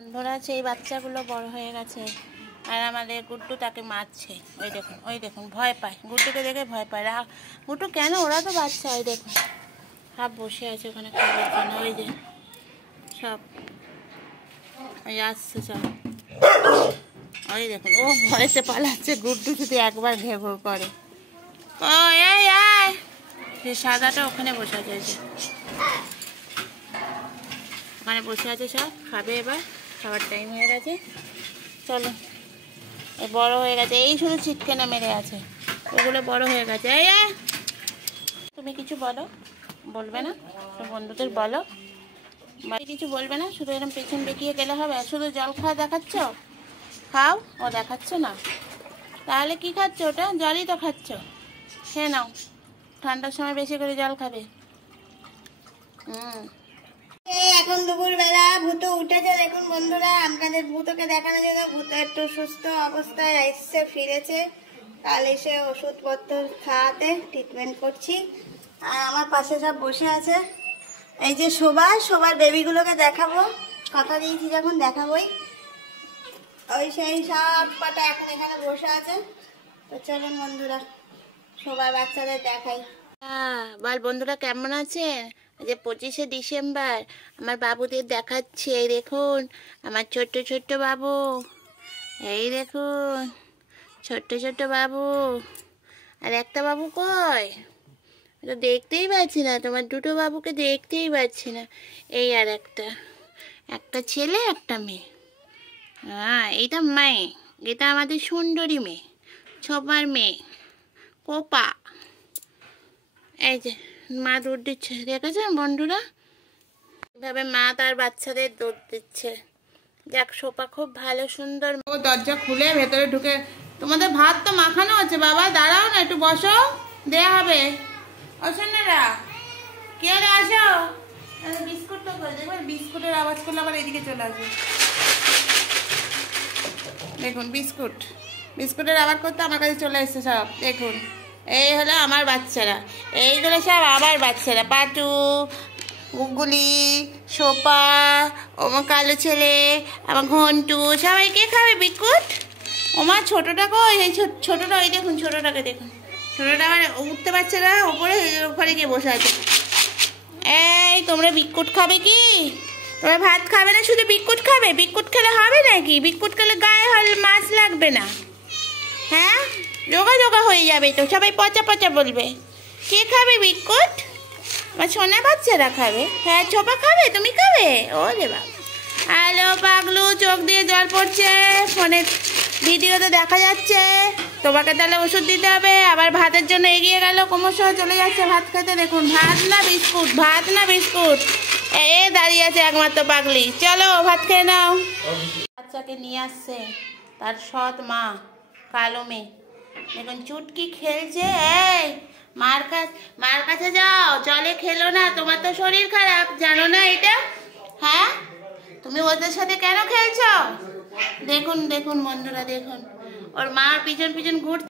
বন্ধুরা সেই বাচ্চাগুলো বড় হয়ে গেছে আর আমাদের গুড্ডু তাকে মারছে। ওই দেখুন ভয় পায়, গুড্ডুকে দেখে ভয় পায়। গুড্ডু কেন, ওরা তো বাচ্চা। ওই দেখুন সব বসে আছে ওখানে খাবার জন্য। ওই যে সব ওই আসছে সব। ওই দেখুন ও ভয়েতে পালাচ্ছে, গুড্ডু যদি একবার ঘেউ ঘেউ করে। ও এই আয়, সে সাদাটা ওখানে বসে আছে, ওখানে বসে আছে, সব খাবে। এবার খাবার টাইম হয়ে গেছে, চলো। বড় হয়ে গেছে, এই শুধু ছিটকেনা মেরে আছে, ওগুলো বড় হয়ে গেছে। এই তুমি কিছু বলো, বলবে না? বন্ধুদের বলো, কিছু বলবে না, শুধু এরকম পেছন বেঁকিয়ে গেলে হবে? শুধু জল খাওয়া দেখাচ্ছ, খাও। ও দেখাচ্ছ না, তাহলে কি খাচ্ছ? ওটা জলই তো খাচ্ছ, খেয়ে নাও। ঠান্ডার সময় বেশি করে জল খাবে। এখন দুপুরবেলা ভূত উঠেছে, দেখুন বন্ধুরা। আপনাদের ভূতকে দেখানোর জন্য ভূত একটু সুস্থ অবস্থায় এসছে, ফিরেছে। কাল এসে ওষুধপত্র খাওয়াতে ট্রিটমেন্ট করছি। আর আমার পাশে সব বসে আছে। এই যে সবার বেবিগুলোকে দেখাবো, কথা দিয়েছি যখন দেখাবোই। ওই সেই সব কটা এখন এখানে বসে আছে। তো চলুন বন্ধুরা সবার বাচ্চাদের দেখাই। বল বন্ধুরা কেমন আছে? যে 25শে ডিসেম্বর আমার বাবুদের দেখাচ্ছি। এই দেখুন আমার ছোট্ট ছোট্ট বাবু, এই দেখুন ছোট্ট ছোট্ট বাবু। আর একটা বাবু কই? তো দেখতেই পাচ্ছি না, তোমার দুটো বাবুকে দেখতেই পাচ্ছি না। এই আর একটা ছেলে একটা মেয়ে। হ্যাঁ এইটা মেয়ে, এটা আমাদের সুন্দরী মেয়ে, সবার মেয়ে কোপা। এই যে মা দুধ দিচ্ছে, দেখেছেন বন্ধুরা? এভাবে মা তার বাচ্চাদের দুধ দিচ্ছে। যাক, সোপা খুব ভালো সুন্দর। ও দরজা খুলে ভেতরে ঢুকে, তোমাদের ভাত তো মাখানো আছে বাবা, দাঁড়াও না একটু, বসো, দেয়া হবে। অসন্নারা কে আসো, বিস্কুটটা করে দেখবেন, বিস্কুটের আওয়াজ করলে আবার এদিকে চলে আসবে। দেখুন বিস্কুটের আওয়াজ করতে আমার কাছে চলে এসছে সব। দেখুন এই হলো আমার বাচ্চারা, এইগুলো সব আমার বাচ্চারা। পাটু, গুগুলি, সোপা, আমার কালো ছেলে, আমার ঘন্টু, সবাই কে খাবে বিস্কুট? আমার ছোটোটা কই? এই ছোটোটা, ওই দেখুন ছোটোটাকে দেখুন, ছোটোটা আবার উঠতে পারছে না, ওপরে গিয়ে বসে আছে। এই তোমরা বিস্কুট খাবে কি? তোমরা ভাত খাবে না, শুধু বিস্কুট খাবে? বিস্কুট খেলে হবে নাকি? বিস্কুট খেলে গায়ে মাছ লাগবে না? হ্যাঁ, রোগা হয়ে যাবে তো, সবাই পচা পচা বলবে। কে খাবে বিস্কুট? আমার সোনা বাচ্চারা খাবে। হ্যাঁ ছোপা খাবে, তুমি খাবে? ও রে বাবা, হ্যালো পাগলু, চোখ দিয়ে জল পড়ছে, ফোনে ভিডিওতে দেখা যাচ্ছে। তোমাকে তাহলে ওষুধ দিতে হবে। আবার ভাতের জন্য এগিয়ে গেল, ক্রমশ চলে যাচ্ছে ভাত খেতে। দেখুন ভাত না বিস্কুট, এ দাঁড়িয়ে আছে একমাত্র পাগলি। চলো ভাত খেয়ে নাও। বাচ্চাকে নিয়ে আসছে তার সৎ মা, কালো মেয়ে। দেখুন চুটকি খেলছে। এই মার কাছে যাও, জলে খেলো না, তোমার তো শরীর খারাপ, জানো না এটা? হ্যাঁ, তুমি ওদের সাথে কেন খেলছো? দেখুন বন্ধুরা, দেখুন ওর মা পিছন ঘুরছে।